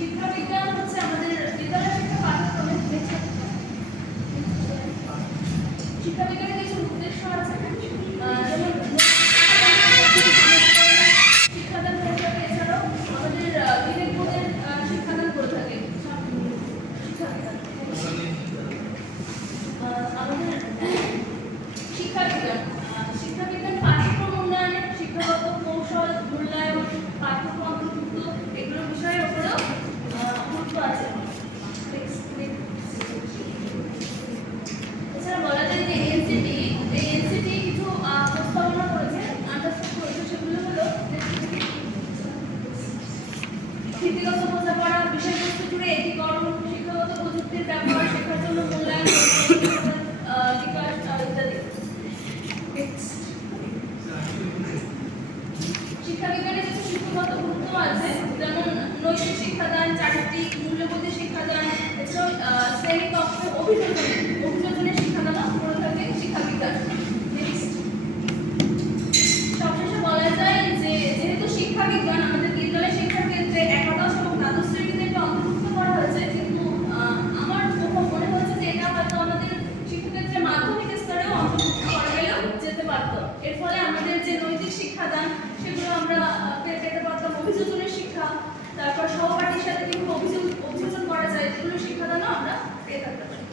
শিক্ষা বিজ্ঞান হচ্ছে আমাদের বিদ্যালয় শিক্ষা শিক্ষা কিছু উদ্দেশ্য আছে। শিক্ষাদান এছাড়াও আমাদের আহ, বিবেক বোধের আহ, শিক্ষাদান বিজ্ঞান আহ, আমাদের শিক্ষাবিজ্ঞান আহ, শিক্ষাবিজ্ঞান পাঠ্যক্রম উন্নয়নে শিক্ষাগত কৌশল মূল্যায়ন পাঠ্যক্রম অন্তর্ভুক্ত এগুলো বিষয়ের উপরেও আহ, গুরুত্ব আছে এছাড়া বলা যায় যে এনসিটি এই এনসিটি কিছু আহ, প্রস্তাবনা করেছে আন্ডারস্ট্যান্ড করেছে সেগুলো হলো যে ভিত্তিগত বোঝাপড়া গুরুত্ব আছে যেমন শিক্ষাদান চারিত্রিক মূল্যবোধের শিক্ষাদান এছাড়াও যেতে পারত। এর ফলে আমাদের যে নৈতিক শিক্ষাদান, সেগুলো আমরা পেতে পারতাম। অভিযোজনের শিক্ষা, তারপর সহপাঠীর সাথে কীভাবে অভিযোগ, অভিযোজন করা যায় এগুলো শিক্ষাদানও আমরা পেয়ে থাকতে পারি